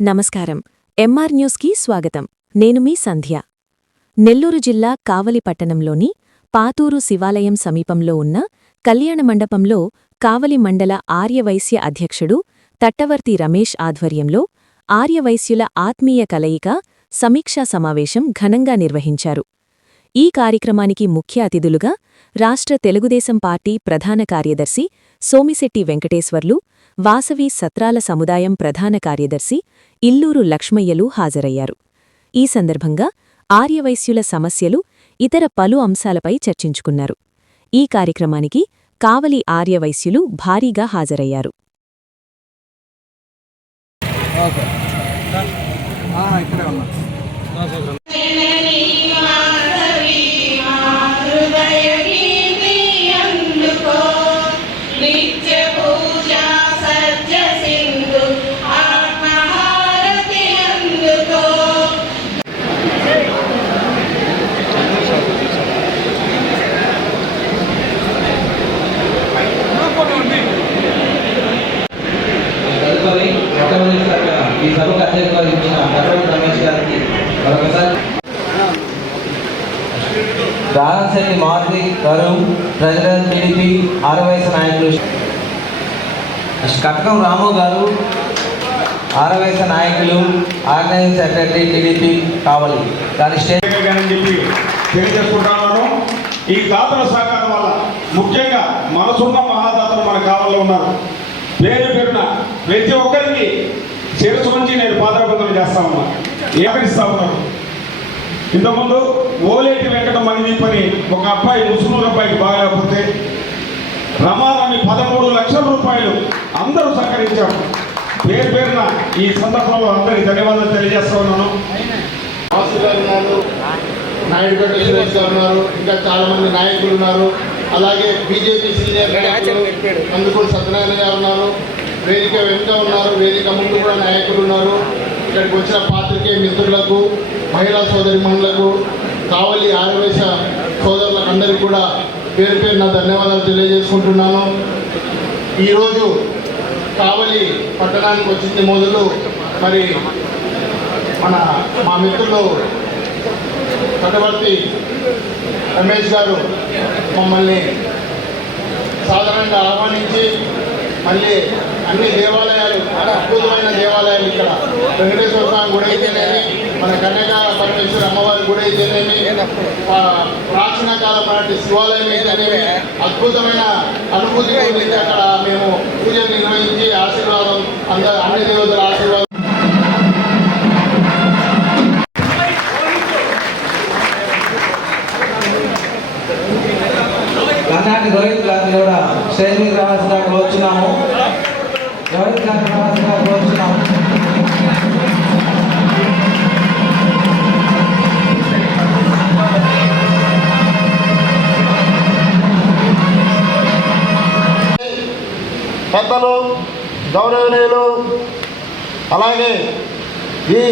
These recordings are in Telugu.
నమస్కారం. ఎంఆర్ న్యూస్కి స్వాగతం. నేను మీ సంధ్య. నెల్లూరు జిల్లా కావలి పట్టణంలోని పాతూరు శివాలయం సమీపంలో ఉన్న కళ్యాణ మండపంలో కావలి మండల ఆర్యవైశ్య అధ్యక్షుడు తట్టవర్తి రమేష్ ఆధ్వర్యంలో ఆర్యవైశ్యుల ఆత్మీయ కలయిక సమీక్షా సమావేశం ఘనంగా నిర్వహించారు. ఈ కార్యక్రమానికి ముఖ్య అతిథులుగా రాష్ట్ర తెలుగుదేశం పార్టీ ప్రధాన కార్యదర్శి సోమిశెట్టి వెంకటేశ్వర్లు, వాసవి సత్రాల సముదాయం ప్రధాన కార్యదర్శి ఇల్లూరు లక్ష్మయ్యలు హాజరయ్యారు. ఈ సందర్భంగా ఆర్యవైశ్యుల సమస్యలు, ఇతర పలు అంశాలపై చర్చించుకున్నారు. ఈ కార్యక్రమానికి కావలి ఆర్యవైశ్యులు భారీగా హాజరయ్యారు. ఈ సభకు అధ్యక్షత వహించిన తట్టవర్తి రమేష్ గారికి మరొకసారి, రాజశెట్టి మారుతి గారు ప్రెసిడెంట్ టీడీపీ ఆర్యవైశ్య నాయకులు, కటకం రాము గారు ఆర్యవైశ్య నాయకులు ఆర్గనైజింగ్ సెక్రటరీ టీడీపీ కావలి దాని స్టేట్ చెప్పి తెలియజేసుకుంటున్నాను. ఈ దాతల సహకారం వల్ల ముఖ్యంగా మనసున్న మహాదాతలు మన కావలిలో ఉన్నారు. పేరు పేరున ప్రతి ఒక్కరికి శిరస్సు నుంచి నేను పాదాభివందనం చేస్తా ఉన్నాను, ఏకరిస్తా ఉన్నాను. ఇంతకుముందు ఓలేటి వెంకట మణిదీప్ అని ఒక అబ్బాయి, ముస్లిం అబ్బాయికి బాగలేకపోతే రమారమి 13 లక్షల రూపాయలు అందరూ సహకరించారు. పేరు పేరున ఈ సందర్భంలో అందరికీ ధన్యవాదాలు తెలియజేస్తా ఉన్నాను. నాయుడు గడ్డ సురేష్ గారు ఉన్నారు, ఇంకా చాలామంది నాయకులు ఉన్నారు. అలాగే బీజేపీ సీనియర్ అందుకూరు సత్యనారాయణ గారు ఉన్నారు, వేదిక వెనుక ఉన్నారు, వేదిక ముందు కూడా నాయకులు ఉన్నారు. ఇక్కడికి వచ్చిన పాత్రికేయ మిత్రులకు, మహిళా సోదరిమణులకు, కావలి ఆర్యవైశ్య సోదరులకు అందరికీ కూడా పేరు పేరు నా ధన్యవాదాలు తెలియజేసుకుంటున్నాను. ఈరోజు కావలి పట్టణానికి వచ్చింది మొదలు మరి మా మిత్రులు తట్టవర్తి రమేష్ గారు మమ్మల్ని సాధారణంగా ఆహ్వానించి మళ్ళీ అన్ని దేవాలయాలు, అద్భుతమైన దేవాలయాలు, ఇక్కడ వెంకటేశ్వర స్వామి గుడి అయితేనేమి, మన కన్యకా పరమేశ్వర అమ్మవారి గుడి అయితేనేమి, ప్రాచీన కాలం నాటి శివాలయం అయితేనేమి, అద్భుతమైన అనుభూతి పొందింది. అక్కడ మేము పూజలు నిర్వహించి ఆశీర్వాదం, అన్ని దేవతల ఆశీర్వాదం రోహిత్ గారిని కూడా స్టేజ్ మీద రావాల్సిందిగా కోరుచున్నాము. రోహిత్ గారిని రావాల్సిందిగా కోరుచున్నాము. పెద్దలు, గౌరవనీయులు, అలాగే ఈ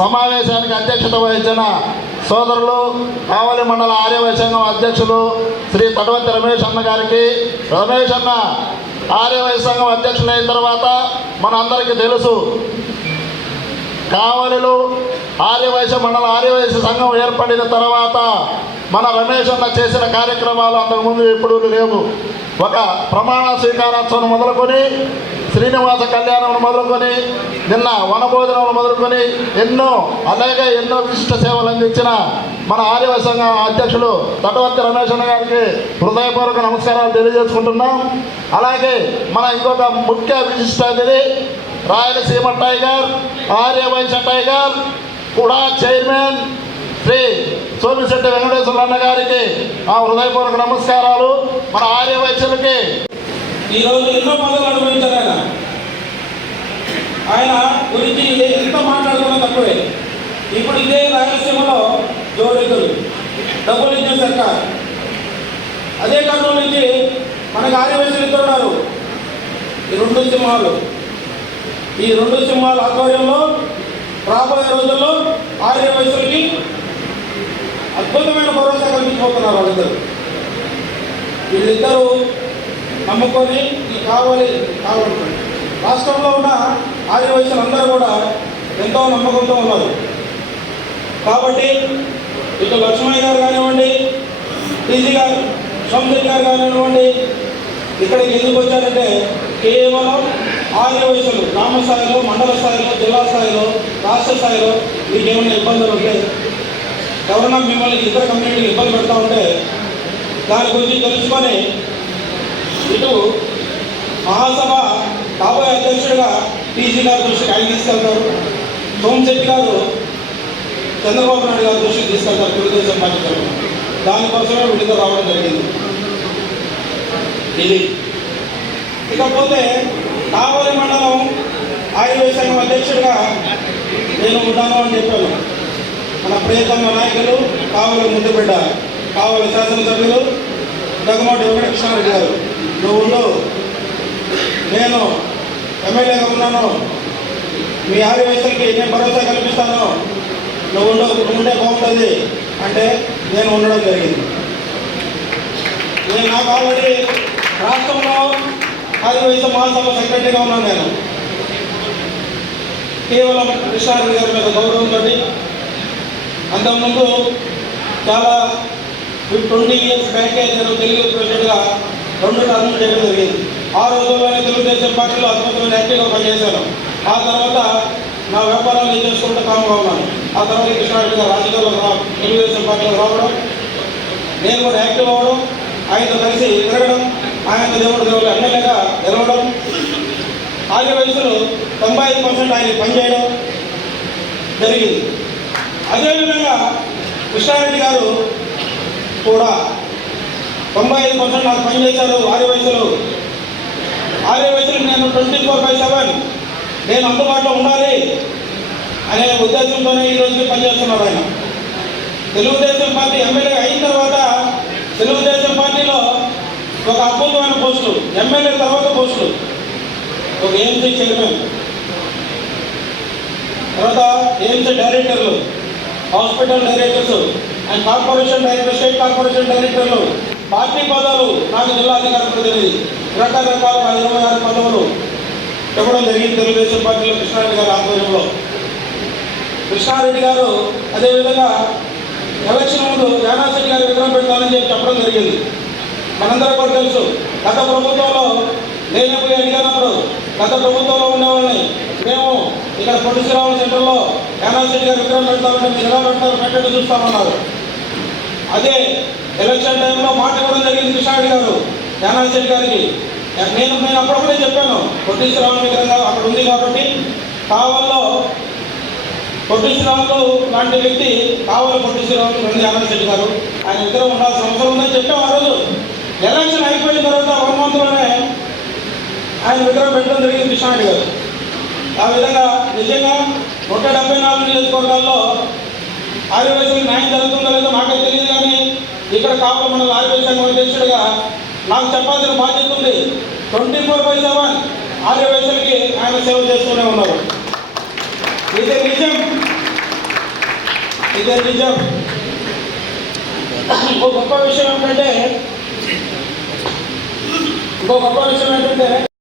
సమావేశానికి అధ్యక్షత వహించిన సోదరులు, కావలి మండల ఆర్యవైశ్య సంఘం అధ్యక్షులు శ్రీ తట్టవర్తి రమేష్ అన్న గారికి, రమేష్ అన్న ఆర్యవైశ్య సంఘం అధ్యక్షులైన తర్వాత మనందరికీ తెలుసు, కావలిలో ఆర్యవైశ్య మండల ఆర్యవైశ్య సంఘం ఏర్పడిన తర్వాత మన రమేష్ అన్న చేసిన కార్యక్రమాలు అంతకుముందు ఎప్పుడూ లేవు. ఒక ప్రమాణ స్వీకారోత్సవం మొదలుకొని, శ్రీనివాస కళ్యాణం మొదలుకొని, నిన్న వనభోజనం మొదలుకొని అలాగే ఎన్నో విశిష్ట సేవలు అందించిన మన ఆర్యవైశ్య సంఘం అధ్యక్షులు తట్టవర్తి రమేష్ అన్న గారికి హృదయపూర్వక నమస్కారాలు తెలియజేసుకుంటున్నాం. అలాగే మన ఇంకొక ముఖ్య విశిష్ట అతిథి రాయలసీమ టైగర్, ఆర్యవైశ్య టైగర్ కూడా చైర్మన్ శ్రీ సోమిశెట్టి వెంకటేశ్వర అన్న గారికి ఆ హృదయపూర్వక నమస్కారాలు. మన ఆర్యవైశ్యులకి ఈరోజు ఎన్నో పదవులు అనుభవించారు. ఆయన గురించి ఎంత మాట్లాడుకున్నా తక్కువే. ఇప్పుడు ఇదే రాయలసీమలో జోడెద్దులు డబ్బులు ఇచ్చే సర్కార్, అదే కర్నూలు నుంచి మనకు ఆర్యవైశ్యులు ఇస్తున్నారు. ఈ రెండు సింహాల ఆధ్వర్యంలో రాబోయే రోజుల్లో ఆర్యవైశ్యులకి అద్భుతమైన భరోసా కల్పించబోతున్నారు వాళ్ళిద్దరు. వీళ్ళిద్దరూ నమ్ముకొని ఈ కావాలి రాష్ట్రంలో ఉన్న ఆదివాసీలందరూ కూడా ఎంతో నమ్మకంతో ఉన్నారు. కాబట్టి ఇటు లక్ష్మయ్య గారు కానివ్వండి, టీజీ గారు, సోమశెట్టి గారు కానివ్వండి, ఇక్కడికి ఎందుకు వచ్చారంటే కేవలం ఆదివాసీలు గ్రామ స్థాయిలో, మండల స్థాయిలో, జిల్లా స్థాయిలో, రాష్ట్ర స్థాయిలో మీకు ఏమైనా ఇబ్బందులు ఉంటే, ఎవరన్నా మిమ్మల్ని ఇతర కమ్యూనిటీకి ఇబ్బంది పెడతా ఉంటే దాని గురించి తెలుసుకొని ఇటు మహాసభ కాబోయే అధ్యక్షుడిగా టీజీ గారి దృష్టికి ఆయన తీసుకెళ్తారు, సోమశెట్టి గారు చంద్రబాబు నాయుడు గారి దృష్టికి తీసుకెళ్తారు తెలుగుదేశం పార్టీ తరఫున. దానికోసమే విడుదల రావడం జరిగింది. ఇది ఇకపోతే కావలి మండలం ఆదివాసీ సంఘం అధ్యక్షుడిగా నేను ఉన్నాను అని చెప్పాను. మన ప్రియతమ నాయకులు కావలి ముద్దుబిడ్డ, కావలి శాసనసభ్యులు దగ్గుమాటి వెంకటకృష్ణారెడ్డి గారు, నువ్వు నేను ఎమ్మెల్యేగా ఉన్నాను, మీ ఆదివాసీలకి నేను భరోసా కల్పిస్తాను, నువ్వు ఉండే బాగుంటుంది అంటే నేను ఉండడం జరిగింది. నేను నాకు ఆల్రెడీ రాష్ట్రంలో ఆదివాసీ మహాసభ సెక్రటరీగా ఉన్నాను. నేను కేవలం కృష్ణారెడ్డి గారి మీద గౌరవంతో అంతకుముందు చాలా 20 ఇయర్స్ బ్యాకే నేను తెలుగు ప్రెసిడెంట్గా 2 టర్ములు చేయడం జరిగింది. ఆ రోజుల్లోనే తెలుగుదేశం పార్టీలో అద్భుతమైన యాక్టివ్గా పనిచేశాను. ఆ తర్వాత నా వ్యాపారాలు ఏం చేసుకుంటూ కాముగా ఉన్నాను. ఆ తర్వాత కృష్ణారెడ్డి గారు రాజకీయాల్లో తెలుగుదేశం పార్టీలో రావడం, నేను కూడా యాక్టివ్ అవ్వడం, ఆయనతో కలిసి తిరగడం, ఆయన దేవుడు ఎమ్మెల్యేగా గెలవడం, ఆదివాసీలు 95% ఆయన పనిచేయడం జరిగింది. అదేవిధంగా కృష్ణారెడ్డి గారు కూడా 95% నాకు పనిచేశారు. ఆదివాసీలకు నేను 24/7 నేను అందుబాటులో ఉండాలి అనే ఉద్దేశంతోనే ఈ రోజుకి పనిచేస్తున్నారు ఆయన. తెలుగుదేశం పార్టీ ఎమ్మెల్యే అయిన తర్వాత తెలుగుదేశం పార్టీలో ఒక అద్భుతమైన పోస్టు, ఎమ్మెల్యే తర్వాత పోస్టులు, ఒక ఏఎంసీ చైర్మన్, తర్వాత ఏఎంసీ డైరెక్టర్లు, hospital directors and corporation director, state corporation డైరెక్టర్లు, పార్టీ పదవులు, నాకు జిల్లా అధికార ప్రతినిధి, రకరకాల 26 పదవులు ఇవ్వడం జరిగింది తెలుగుదేశం పార్టీలో కృష్ణారెడ్డి గారి ఆధ్వర్యంలో. కృష్ణారెడ్డి గారు అదేవిధంగా ఎలక్షన్ ముందు యానాశెట్టి గారి విగ్రహం పెడతానని చెప్పడం జరిగింది. మనందరూ కూడా తెలుసు, గత ప్రభుత్వంలో నేను పోయి అడిగినప్పుడు గత ప్రభుత్వంలో ఉండేవాళ్ళని మేము ఇక్కడ పొట్టి శ్రీరాములు సెంటర్లో యానాశెట్టి గారి విగ్రహం పెడతామంటే మీరు ఎలా పెడతారు, పెట్టండి చూస్తామన్నారు. అదే ఎలక్షన్ టైంలో మాట ఇవ్వడం జరిగింది కృష్ణారెడ్డి గారు యానాశెట్టి గారికి. నేను అప్పుడప్పుడే చెప్పాను, పొట్టి శ్రీరాములు విగ్రహం అక్కడ ఉంది కాబట్టి కావల్లో పొట్టి శ్రీరాములు లాంటి వ్యక్తి, కావాలి పొట్టి శ్రీరాములు రెండు యానాశెట్టి గారు, ఆయన విగ్రహం ఉండాల్సిన అవసరం ఉందని చెప్పాం. ఆ రోజు ఎలక్షన్ అయిపోయిన తర్వాత 1 మంత్లోనే ఆయన విగ్రహం పెట్టడం జరిగింది కృష్ణారెడ్డి గారు. ఆ విధంగా నిజంగా 174 నియోజకవర్గాల్లో ఆదివాసీలకు న్యాయం జరుగుతుందో లేదో నాకే తెలియదు, కానీ ఇక్కడ కావలి మండల ఆదివాసీ సంఘం అధ్యక్షుడిగా నాకు చెప్పాల్సిన బాధ్యత ఉంది. 24/7 ఆదివాసీలకి ఆయన సేవ చేస్తూనే ఉన్నారు. ఇదే నిజం. ఇంకో గొప్ప విషయం ఏంటంటే